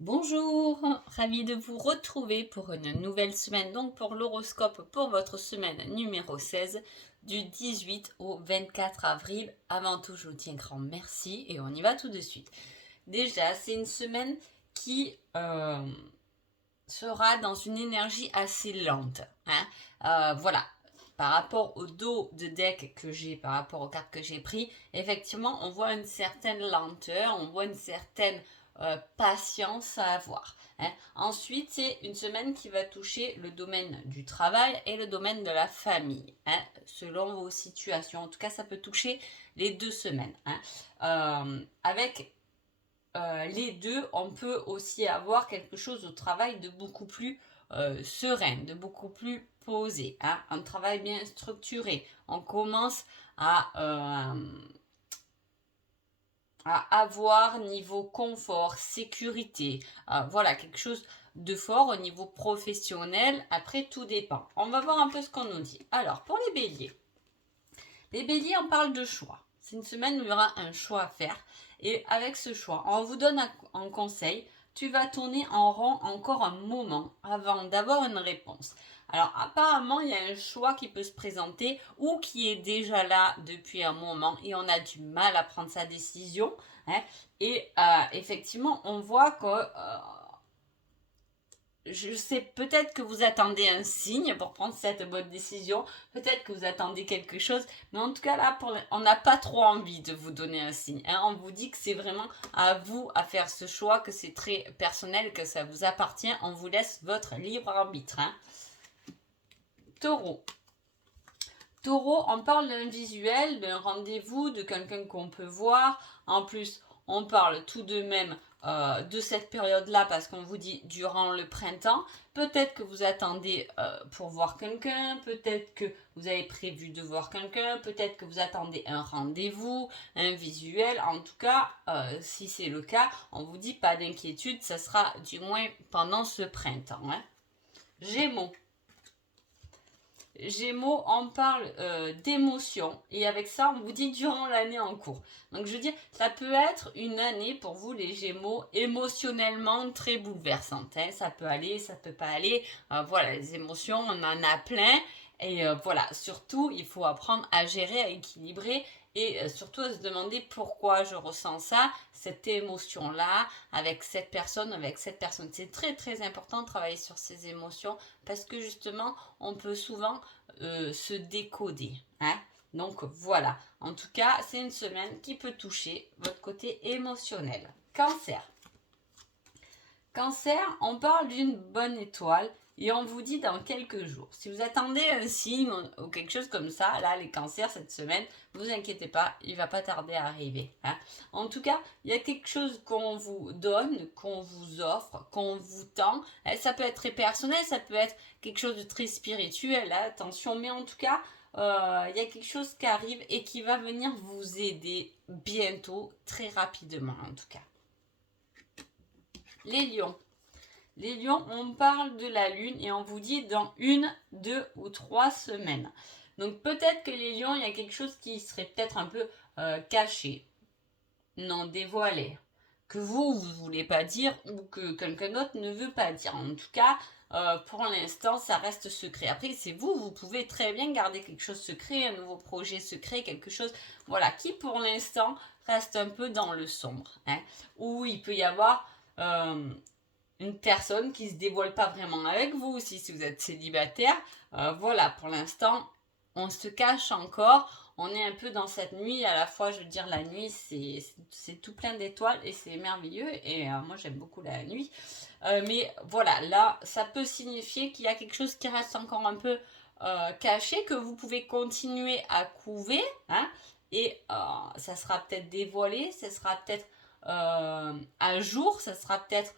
Bonjour, ravi de vous retrouver pour une nouvelle semaine, donc pour l'horoscope pour votre semaine numéro 16 du 18 au 24 avril. Avant tout, je vous dis un grand merci et on y va tout de suite. Déjà, c'est une semaine qui sera dans une énergie assez lente. Voilà, par rapport au dos de deck que j'ai, par rapport aux cartes que j'ai pris, effectivement, on voit une certaine lenteur, on voit une certaine patience à avoir. Ensuite, c'est une semaine qui va toucher le domaine du travail et le domaine de la famille, selon vos situations. En tout cas, ça peut toucher les 2 semaines. Avec les deux, on peut aussi avoir quelque chose au travail de beaucoup plus serein, de beaucoup plus posé, un travail bien structuré. On commence à avoir niveau confort, sécurité, voilà, quelque chose de fort au niveau professionnel. Après, tout dépend. On va voir un peu ce qu'on nous dit. Alors, pour les béliers, on parle de choix. C'est une semaine où il y aura un choix à faire. Et avec ce choix, on vous donne un conseil. Tu vas tourner en rond encore un moment avant d'avoir une réponse. Alors apparemment, il y a un choix qui peut se présenter ou qui est déjà là depuis un moment et on a du mal à prendre sa décision. Et effectivement, on voit que je sais, peut-être que vous attendez un signe pour prendre cette bonne décision, peut-être que vous attendez quelque chose, mais en tout cas là, on n'a pas trop envie de vous donner un signe. On vous dit que c'est vraiment à vous à faire ce choix, que c'est très personnel, que ça vous appartient, on vous laisse votre libre arbitre. Taureau. Taureau, on parle d'un visuel, d'un rendez-vous, de quelqu'un qu'on peut voir. En plus, on parle tout de même de cette période-là parce qu'on vous dit durant le printemps. Peut-être que vous attendez pour voir quelqu'un, peut-être que vous avez prévu de voir quelqu'un, peut-être que vous attendez un rendez-vous, un visuel. En tout cas, si c'est le cas, on vous dit pas d'inquiétude, ça sera du moins pendant ce printemps. Gémeaux. Gémeaux, on parle d'émotion et avec ça, on vous dit durant l'année en cours. Donc je veux dire, ça peut être une année pour vous les Gémeaux émotionnellement très bouleversante. Ça peut aller, ça peut pas aller. Voilà, les émotions, on en a plein. Et voilà, surtout, il faut apprendre à gérer, à équilibrer et surtout à se demander pourquoi je ressens ça, cette émotion-là, avec cette personne, avec cette personne. C'est très très important de travailler sur ces émotions parce que justement, on peut souvent se décoder. Donc voilà, en tout cas, c'est une semaine qui peut toucher votre côté émotionnel. Cancer. Cancer, on parle d'une bonne étoile et on vous dit dans quelques jours. Si vous attendez un signe ou quelque chose comme ça, là, les cancers cette semaine, ne vous inquiétez pas, il va pas tarder à arriver. En tout cas, il y a quelque chose qu'on vous donne, qu'on vous offre, qu'on vous tend. Ça peut être très personnel, ça peut être quelque chose de très spirituel, attention, mais en tout cas, il y a quelque chose qui arrive et qui va venir vous aider bientôt, très rapidement en tout cas. Les lions. Les lions, on parle de la lune et on vous dit dans 1, 2 ou 3 semaines. Donc peut-être que les lions, il y a quelque chose qui serait peut-être un peu caché, non dévoilé, que vous ne voulez pas dire ou que quelqu'un d'autre ne veut pas dire. En tout cas, pour l'instant, ça reste secret. Après, c'est vous, vous pouvez très bien garder quelque chose secret, un nouveau projet secret, quelque chose, voilà, qui pour l'instant reste un peu dans le sombre. Où il peut y avoir une personne qui se dévoile pas vraiment avec vous aussi si vous êtes célibataire. Voilà, pour l'instant, on se cache encore. On est un peu dans cette nuit. À la fois, je veux dire, la nuit, c'est tout plein d'étoiles et c'est merveilleux. Et moi, j'aime beaucoup la nuit. Mais voilà, là, ça peut signifier qu'il y a quelque chose qui reste encore un peu caché, que vous pouvez continuer à couver. Et ça sera peut-être dévoilé, ça sera peut-être à jour, ça sera peut-être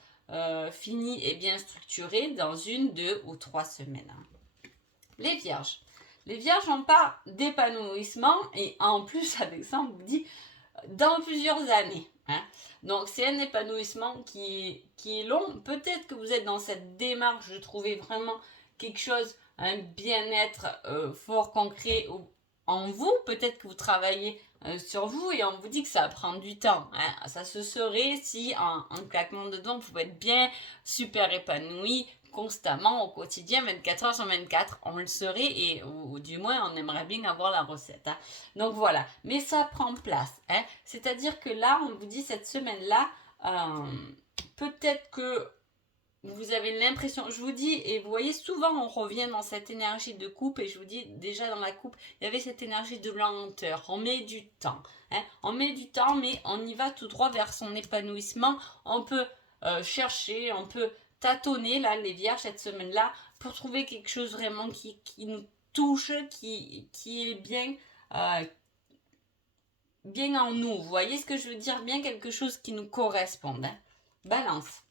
fini et bien structuré dans 1, 2 ou 3 semaines. Les vierges. Les vierges, on parle d'épanouissement et en plus avec ça, on vous dit dans plusieurs années. Donc c'est un épanouissement qui est long. Peut-être que vous êtes dans cette démarche de trouver vraiment quelque chose, un bien-être fort concret en vous. Peut-être que vous travaillez sur vous et on vous dit que ça prend du temps. Hein. Ça se serait si en claquement de doigts, vous pouvez être bien, super épanoui, constamment, au quotidien, 24 heures sur 24. On le serait et ou du moins on aimerait bien avoir la recette. Hein. Donc voilà, mais ça prend place. Hein. C'est-à-dire que là, on vous dit cette semaine-là, peut-être que vous avez l'impression, je vous dis, et vous voyez, souvent on revient dans cette énergie de coupe, et je vous dis, déjà dans la coupe, il y avait cette énergie de lenteur, on met du temps, hein, on met du temps, mais on y va tout droit vers son épanouissement, on peut chercher, on peut tâtonner, là, les vierges, cette semaine-là, pour trouver quelque chose vraiment qui nous touche, qui est bien, bien en nous, vous voyez ce que je veux dire, bien quelque chose qui nous corresponde, hein. Balance.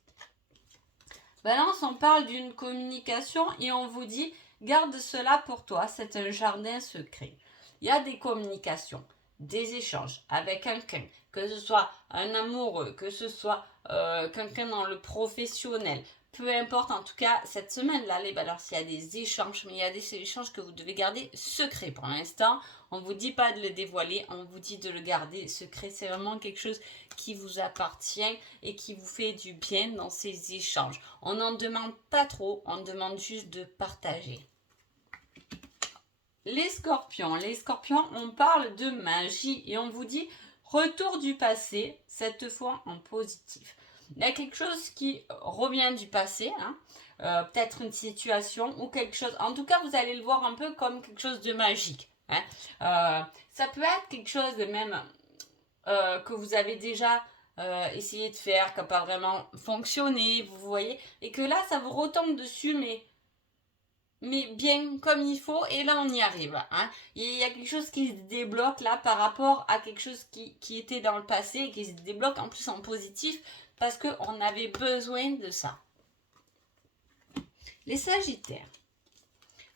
Balance, on parle d'une communication et on vous dit, garde cela pour toi, c'est un jardin secret. Il y a des communications, des échanges avec quelqu'un, que ce soit un amoureux, que ce soit quelqu'un dans le professionnel, peu importe, en tout cas, cette semaine-là, les balances, il y a des échanges, mais il y a des échanges que vous devez garder secrets pour l'instant. On ne vous dit pas de le dévoiler, on vous dit de le garder secret. C'est vraiment quelque chose qui vous appartient et qui vous fait du bien dans ces échanges. On n'en demande pas trop, on demande juste de partager. Les scorpions, on parle de magie et on vous dit retour du passé, cette fois en positif. Il y a quelque chose qui revient du passé, hein, peut-être une situation ou quelque chose. En tout cas, vous allez le voir un peu comme quelque chose de magique. Hein. Ça peut être quelque chose de même que vous avez déjà essayé de faire, qui n'a pas vraiment fonctionné, vous voyez, et que là, ça vous retombe dessus, mais bien comme il faut, et là on y arrive. Hein. Il y a quelque chose qui se débloque là par rapport à quelque chose qui était dans le passé et qui se débloque en plus en positif parce qu'on avait besoin de ça. Les Sagittaires.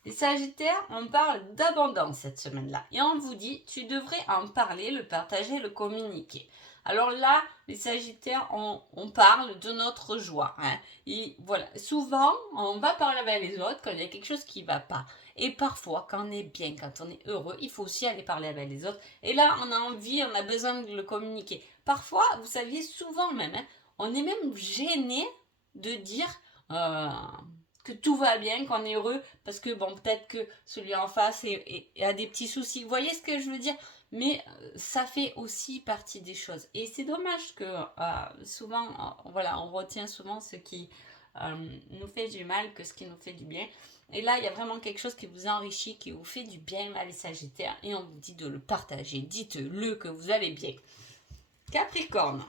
Les Sagittaires, on parle d'abondance cette semaine-là et on vous dit, tu devrais en parler, le partager, le communiquer. Alors là, les Sagittaires, on parle de notre joie. Hein. Et voilà, souvent, on va parler avec les autres quand il y a quelque chose qui ne va pas. Et parfois, quand on est bien, quand on est heureux, il faut aussi aller parler avec les autres. Et là, on a envie, on a besoin de le communiquer. Parfois, vous saviez, souvent même, hein, on est même gêné de dire que tout va bien, qu'on est heureux, parce que bon, peut-être que celui en face a des petits soucis. Vous voyez ce que je veux dire ? Mais ça fait aussi partie des choses. Et c'est dommage que souvent, voilà, on retient souvent ce qui nous fait du mal que ce qui nous fait du bien. Et là, il y a vraiment quelque chose qui vous enrichit, qui vous fait du bien, là, les Sagittaires. Et on vous dit de le partager. Dites-le que vous allez bien. Capricorne.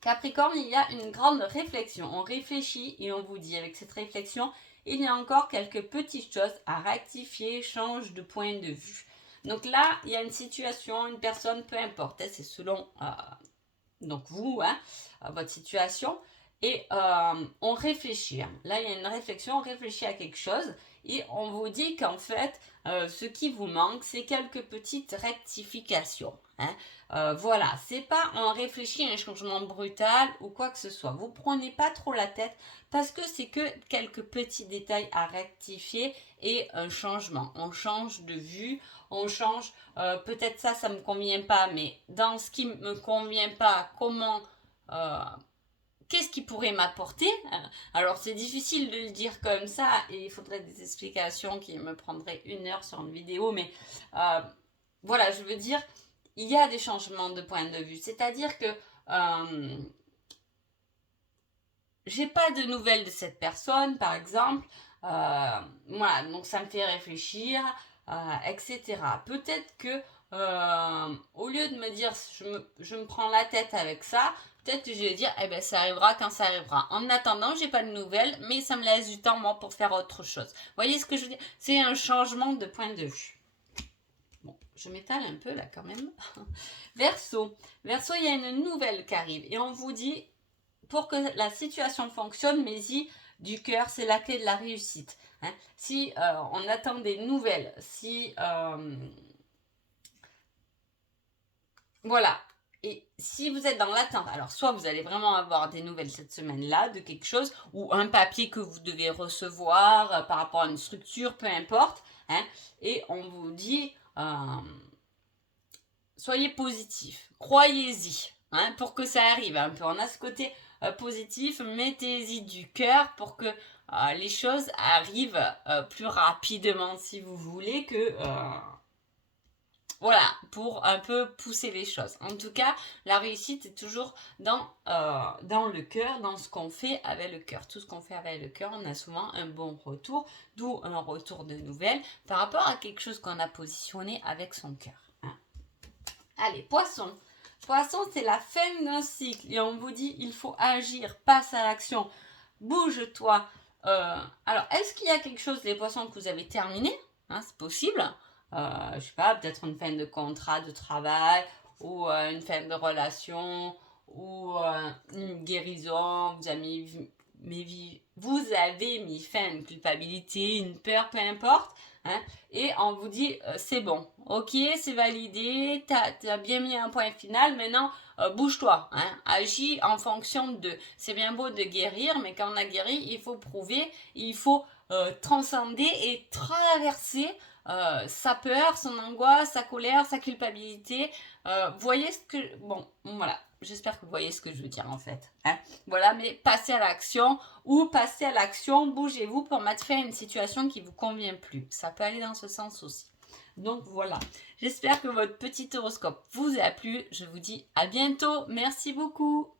Capricorne, il y a une grande réflexion. On réfléchit et on vous dit avec cette réflexion, il y a encore quelques petites choses à rectifier, change de point de vue. Donc là, il y a une situation, une personne, peu importe, hein, c'est selon donc vous, hein, votre situation. Et on réfléchit. Hein. Là, il y a une réflexion, on réfléchit à quelque chose et on vous dit qu'en fait, ce qui vous manque, c'est quelques petites rectifications. Hein. Voilà, c'est pas on réfléchit à un changement brutal ou quoi que ce soit. Vous prenez pas trop la tête parce que c'est que quelques petits détails à rectifier et un changement. On change de vue, on change, peut-être ça me convient pas, mais dans ce qui me convient pas, comment qu'est-ce qui pourrait m'apporter? Alors c'est difficile de le dire comme ça et il faudrait des explications qui me prendraient 1 heure sur une vidéo, mais voilà, je veux dire, il y a des changements de point de vue. C'est-à-dire que j'ai pas de nouvelles de cette personne, par exemple. Voilà, donc ça me fait réfléchir, etc. Peut-être que au lieu de me dire je me prends la tête avec ça, peut-être que je vais dire, eh ben, ça arrivera quand ça arrivera. En attendant, j'ai pas de nouvelles, mais ça me laisse du temps, moi, pour faire autre chose. Vous voyez ce que je veux dire? C'est un changement de point de vue. Bon, je m'étale un peu, là, quand même. Verseau. Verseau, il y a une nouvelle qui arrive. Et on vous dit, pour que la situation fonctionne, mais du cœur, c'est la clé de la réussite. Hein. Si on attend des nouvelles, si... voilà. Et si vous êtes dans l'attente, alors soit vous allez vraiment avoir des nouvelles cette semaine-là de quelque chose, ou un papier que vous devez recevoir par rapport à une structure, peu importe, hein, et on vous dit, soyez positif, croyez-y, hein, pour que ça arrive un peu. On a ce côté positif, mettez-y du cœur pour que les choses arrivent plus rapidement si vous voulez que... voilà, pour un peu pousser les choses. En tout cas, la réussite est toujours dans le cœur, dans ce qu'on fait avec le cœur. Tout ce qu'on fait avec le cœur, on a souvent un bon retour, d'où un retour de nouvelles par rapport à quelque chose qu'on a positionné avec son cœur. Hein. Allez, poisson. Poisson, c'est la fin d'un cycle et on vous dit il faut agir, passe à l'action, bouge-toi. Alors, est-ce qu'il y a quelque chose, les poissons, que vous avez terminé, hein, c'est possible. Je sais pas, peut-être une fin de contrat de travail ou une fin de relation ou une guérison, vous avez mis fin à une culpabilité, une peur, peu importe, hein, et on vous dit c'est bon, ok, c'est validé, t'as bien mis un point final, maintenant bouge-toi, hein, agis en fonction de, c'est bien beau de guérir, mais quand on a guéri, il faut prouver, il faut transcender et traverser sa peur, son angoisse, sa colère, sa culpabilité. Voyez ce que... Bon, voilà. J'espère que vous voyez ce que je veux dire en fait. Hein. Voilà, mais passez à l'action ou passez à l'action, bougez-vous pour mettre fin à une situation qui ne vous convient plus. Ça peut aller dans ce sens aussi. Donc voilà. J'espère que votre petit horoscope vous a plu. Je vous dis à bientôt. Merci beaucoup.